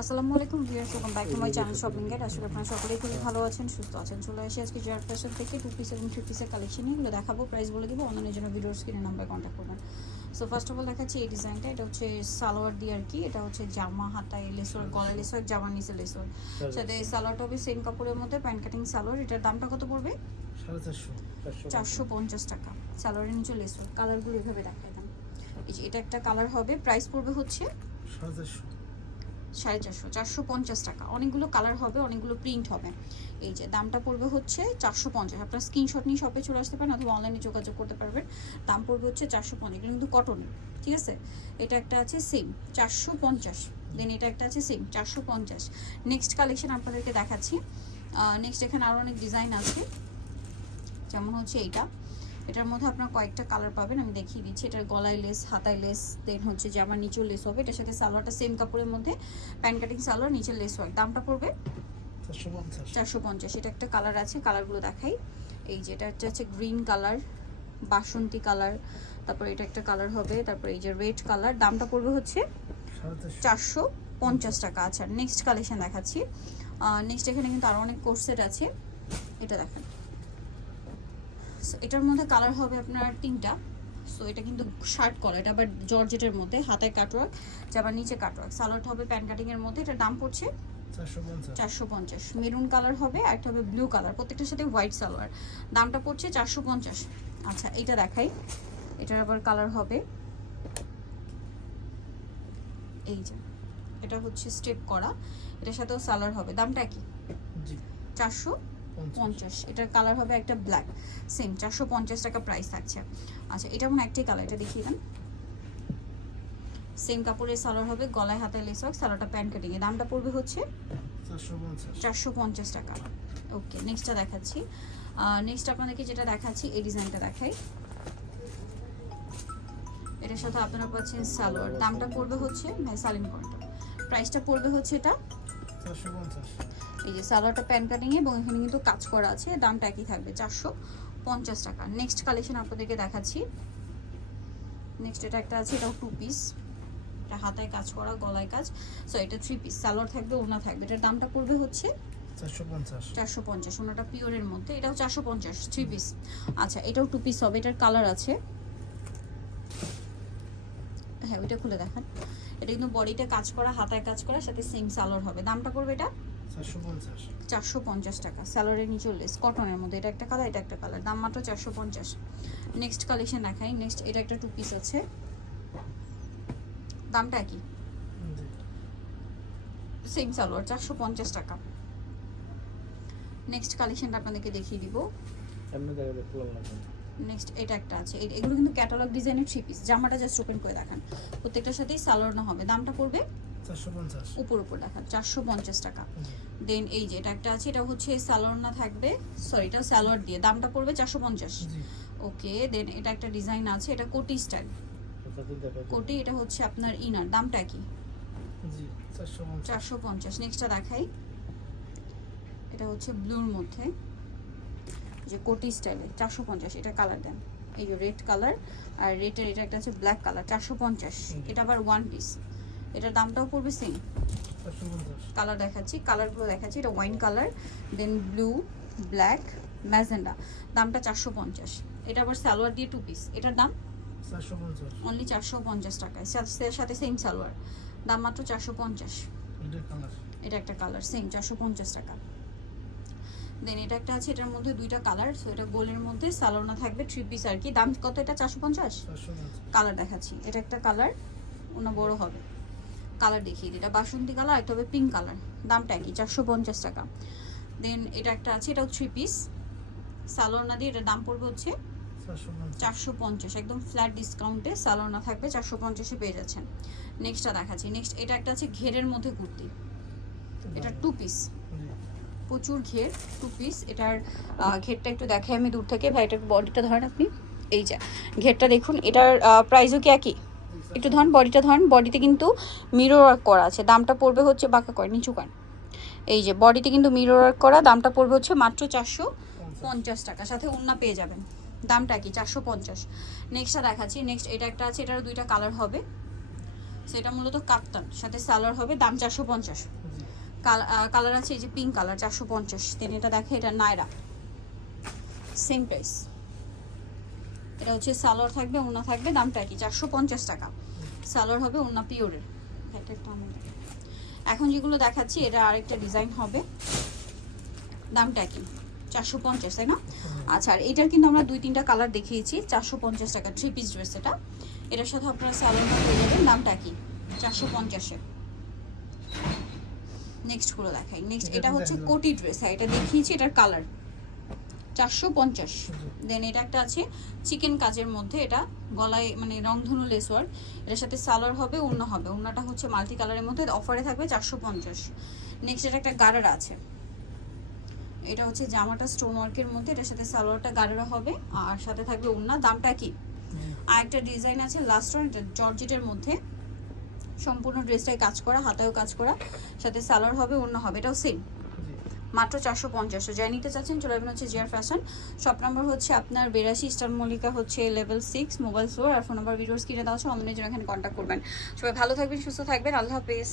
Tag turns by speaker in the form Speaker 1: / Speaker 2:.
Speaker 1: আসসালামু আলাইকুম viewers welcome back to my channel shopping gate আসলে আপনারা সকলেই খুবই ভালো আছেন সুস্থ আছেন। চলে আসি আজকে জয়ার ফ্যাশন থেকে টু পিস এবং থ্রি পিসের কালেকশন এগুলো দেখাবো প্রাইস বলে দিব অন্যান্য জন্য ভিডিওর স্ক্রিনে নাম্বার কন্ট্যাক্ট করবেন। সো ফার্স্ট অফ অল দেখাচ্ছি এই ডিজাইনটা এটা হচ্ছে সালোয়ার দিয়ে আর কি। এটা হচ্ছে জামা হাতায় লেসর গলায় লেসর জামা নিচে লেসর সাথে এই সালোয়ারটা হবে সেম কাপড়ের মধ্যে প্যান্ট কাটিং সালোয়ার। এটার দামটা কত পড়বে? চারশো। পঞ্চাশ। টাকা। সালোয়ারের নিচে লেসর। কালারগুলো এভাবে দেখাই যে এটা একটা কালার হবে। প্রাইস পড়বে হচ্ছে চারশো। সাড়ে চারশো চারশো পঞ্চাশ টাকা। অনেকগুলো কালার হবে, অনেকগুলো প্রিন্ট হবে। এই যে দামটা পড়বে হচ্ছে চারশো পঞ্চাশ। আপনার স্ক্রিনশট নিয়ে শপে চলে আসতে পারেন অথবা অনলাইনে যোগাযোগ করতে পারবেন। দাম পড়বে হচ্ছে চারশো পঞ্চাশ কিন্তু কটনের ঠিক আছে? এটা একটা আছে সেম চারশো পঞ্চাশ। দেন এটা একটা আছে সেম চারশো পঞ্চাশ। নেক্সট কালেকশন আপনাদেরকে দেখাচ্ছি। নেক্সট এখানে আরও অনেক ডিজাইন আছে। যেমন হচ্ছে এইটা। এটার মধ্যে আপনার কয়েকটা কালার পাবেন আমি দেখিয়ে দিচ্ছি। এটার গলায় লেস হাতায় লেস দেন হচ্ছে যে আমার নিচেও লেস হবে। এটার সাথে সালোয়ারটা সেম কাপড়ের মধ্যে প্যান্ট কাটিং সালোয়ার নিচের লেস ওয়ার্ক দামটা পড়বে চারশো পঞ্চাশ। এটা একটা কালার আছে কালারগুলো দেখাই। এই যে এটা হচ্ছে গ্রিন কালার বাসন্তী কালার তারপর এটা একটা কালার হবে তারপর এই যে রেড কালার দামটা পড়বে হচ্ছে চারশো। চারশো পঞ্চাশ টাকা। আচ্ছা নেক্সট কালেকশন দেখাচ্ছি। নেক্সট এখানে কিন্তু আরও অনেক কোর্সেট আছে। এটা দেখেন। So, এটার মধ্যে কালার হবে আপনার তিনটা। সো এটা কিন্তু শার্ট করা এটা আবার জর্জেটের মধ্যে হাতায় কাটওয়ার্ক আবার নিচে কাটওয়ার্ক সালোয়ারটা হবে প্যান্ট কাটিং এর মধ্যে এটার দাম পড়ছে চারশো পঞ্চাশ। মেরুন কালার হবে আর একটা হবে ব্লু কালার প্রত্যেকটার সাথে হোয়াইট সালোয়ার দামটা পড়ছে চারশো পঞ্চাশ। আচ্ছা এটা দেখাই। এটার আবার কালার হবে এই যে এটা হচ্ছে স্টেপ করা। এটার সাথেও সালোয়ার হবে। দামটা কি? জি। চারশো পঞ্চাশ। এটার কালার হবে একটা ব্ল্যাক সেম চারশো পঞ্চাশ টাকা প্রাইস থাকছে। আচ্ছা এটা মনে একটাই কালার এটা দেখিয়ে দেন। সেম কাপড়ের সালোয়ার হবে গলায় হাতায় লেস ওয়ার্ক সালোয়ারটা প্যান্ট কাটিং এর দামটা পড়বে হচ্ছে চারশো পঞ্চাশ। টাকা। ওকে নেক্সটটা দেখাচ্ছি। নেক্সট আপনাদেরকে যেটা দেখাচ্ছি এই ডিজাইনটা দেখাই। এটার সাথে আপনারা পাচ্ছেন সালোয়ার। দামটা পড়বে হচ্ছে সালিম কন্টা প্রাইসটা পড়বে হচ্ছে এটা
Speaker 2: চারশো পঞ্চাশ।
Speaker 1: এই যে সালোয়ারটা প্যান কাটিং এবং এখানে কিন্তু কাজ করা আছে দামটা একই থাকবে চারশো পঞ্চাশ টাকা। নেক্সট কালেকশন আপনাদেরকে দেখাচ্ছি। নেক্সট এটা একটা আছে এটাও টু পিস এটা হাতায় কাজ করা গলায় কাজ। সো এটা থ্রি পিস সালোয়ার থাকবে ওনা থাকবে। এটার দামটা পড়বে হচ্ছে
Speaker 2: চারশো
Speaker 1: পঞ্চাশ। ওনাটা পিওরের মধ্যে। এটাও চারশো পঞ্চাশ থ্রি পিস আচ্ছা এটাও টু পিস হবে এটার কালার আছে। হ্যাঁ ওইটা খুলে দেখান। এটা কিন্তু বডিতে কাজ করা হাতায় কাজ করা সাথে সেম সালোয়ার হবে। দামটা পড়বে এটা
Speaker 2: চারশো
Speaker 1: পঞ্চাশ। টাকা স্যালোয়ারের নিচে লেস কটনের মধ্যে এটা একটা কালার এটা একটা কালার। দাম মাত্র চারশো পঞ্চাশ। নেক্সট কালেকশন দেখাই। নেক্সট এটা একটা টু পিস আছে। দামটা কি? সেম সালোয়ার চারশো পঞ্চাশ টাকা। নেক্সট কালেকশনটা আপনাদেরকে দেখিয়ে দিব। নেক্সট এটা একটা আছে। এগুলো কিন্তু ক্যাটালগ ডিজাইনের থ্রি পিস জামাটা জাস্ট ওপেন করে দেখান। প্রত্যেকটার সাথেই সালোয়ার না হবে। দামটা পড়বে উপর উপর দেখান চারশো পঞ্চাশ টাকা। দেন এই যে এটা একটা আছে এটা হচ্ছে সালোয়ার থাকবে সরি এটা সালোয়ার দিয়ে। দামটা পড়বে চারশো পঞ্চাশ। ওকে দেন এটা একটা ডিজাইন আছে এটা কোটি স্টাইল কোটি এটা হচ্ছে আপনার ইনার দামটা কি? চারশো পঞ্চাশ। নেক্সটটা দেখাই। এটা হচ্ছে ব্লুর মধ্যে। যে কোটি স্টাইলে চারশো পঞ্চাশ। এটা কালার দেন। এই যে রেড কালার আর রেডের এটা একটা আছে ব্ল্যাক কালার চারশো পঞ্চাশ। এটা আবার ওয়ান পিস এটার দামটাও পড়বে সেম কালার দেখাচ্ছি কালারগুলো দেখাচ্ছি এটা wine colour then blue black magenta দামটা চারশো পঞ্চাশ। এটা আবার সালোয়ার দিয়ে টু পিস এটার দাম? অনলি চারশো পঞ্চাশ টাকায়। সাথে- সেম সালোয়ার। দাম মাত্র চারশো পঞ্চাশ। এটা একটা কালার সেম চারশো পঞ্চাশ টাকা। দেন এটা একটা আছে এটার মধ্যে দুইটা কালার সো এটা গোলের মধ্যে সালোনা থাকবে থ্রি পিস আর কি। দাম কত এটা? চারশো পঞ্চাশ? কালার দেখাচ্ছি। এটা একটা কালার ওনা বড় হবে। কালার দেখিয়ে দিই। এটা বাসন্তী কালার একটা হবে পিঙ্ক কালার। দামটা একই চারশো পঞ্চাশ টাকা। দেন এটা একটা আছে এটাও থ্রি পিস সালোনা দিয়ে এটার দাম পড়বে হচ্ছে চারশো পঞ্চাশ। একদম ফ্ল্যাট ডিসকাউন্টে সালোনা থাকবে চারশো পঞ্চাশে পেয়ে যাচ্ছেন। নেক্সটটা দেখাচ্ছি। নেক্সট এটা একটা আছে ঘেরের মধ্যে কুর্তি। এটা টু পিস প্রচুর ঘের টু পিস এটার ঘেরটা একটু দেখাই আমি দূর থেকে। ভাই এটার বডিটা ধরেন আপনি। এই যা ঘেরটা দেখুন। এটার প্রাইসও কি একই? একটু ধরেন বডিটা ধরেন, বডিতে কিন্তু মিরর ওয়ার্ক করা আছে। দামটা পড়বে হচ্ছে বাঁকা করেন নিচু করেন এই যে, বডিতে কিন্তু মিরর ওয়ার্ক করা, দামটা পড়বে হচ্ছে মাত্র চারশো পঞ্চাশ টাকা। সাথে উন্না পেয়ে যাবেন। দামটা কি? চারশো পঞ্চাশ। নেক্সটটা দেখাচ্ছি। নেক্সট এটা একটা আছে, এটারও দুইটা কালার হবে। সেটা মূলত কাপ্তান, সাথে সালোয়ার হবে, দাম চারশো পঞ্চাশ। কালার আছে এই যে পিঙ্ক কালার চারশো পঞ্চাশ। দেন এটা দেখে এটা নায়রা। সেম প্রাইস এটা হচ্ছে সালোয়ার থাকবে ওনা থাকবে দামটা কি চারশো পঞ্চাশ টাকা। সালোয়ার হবে ওনা পিওরের। একটা এখন যেগুলো দেখাচ্ছি এটা আরেকটা ডিজাইন হবে। দামটা কি চারশো পঞ্চাশ তাই না? আচ্ছা আর এটার কিন্তু আমরা দুই তিনটা কালার দেখিয়েছি চারশো পঞ্চাশ টাকা থ্রি পিস ড্রেস এটা। এটার সাথে আপনারা সালোয়ারটা পেয়ে যাবেন দামটা কি চারশো পঞ্চাশে। নেক্সটগুলো দেখাই। নেক্সট এটা এটা হচ্ছে কোটি ড্রেস হ্যাঁ এটা দেখিয়েছি এটার কালার। চারশো পঞ্চাশ। দেন এটা একটা আছে চিকেন কাজের মধ্যে এটা গলায় মানে রংধনু লেস ওয়ার্ক এটার সাথে সালোয়ার হবে অন্য হবে। অন্যটা হচ্ছে মাল্টি কালারের মধ্যে অফারে থাকবে চারশো পঞ্চাশ। নেক্সট এটা একটা গারারা আছে। এটা হচ্ছে জামাটা স্টোন ওয়ার্কের মধ্যে এটার সাথে সালোয়ারটা গারারা হবে। আর সাথে থাকবে অন্য দামটা কি? আর একটা ডিজাইন আছে লাস্ট ওয়ান এটা জর্জেটের মধ্যে। সম্পূর্ণ ড্রেসটাই কাজ করা হাতেও কাজ করা। সাথে সালোয়ার হবে অন্য হবে। এটাও সেম মাত্র চারশো পঞ্চাশ। যাই নিতে চাচ্ছেন, চলে যাবেন হচ্ছে জিয়ার ফ্যাশন। শপ নাম্বার হচ্ছে আপনার বেরাশি স্টার মল্লিকা হচ্ছে লেভেল সিক্স, মোবাইল ফোর আর ফোন নাম্বার ভিডিওস কিনে দেওয়া আছে অনলাইনের জন্য এখানে কন্ট্যাক্ট করবেন। সবাই ভালো থাকবেন, সুস্থ থাকবেন। আল্লাহ হাফেজ।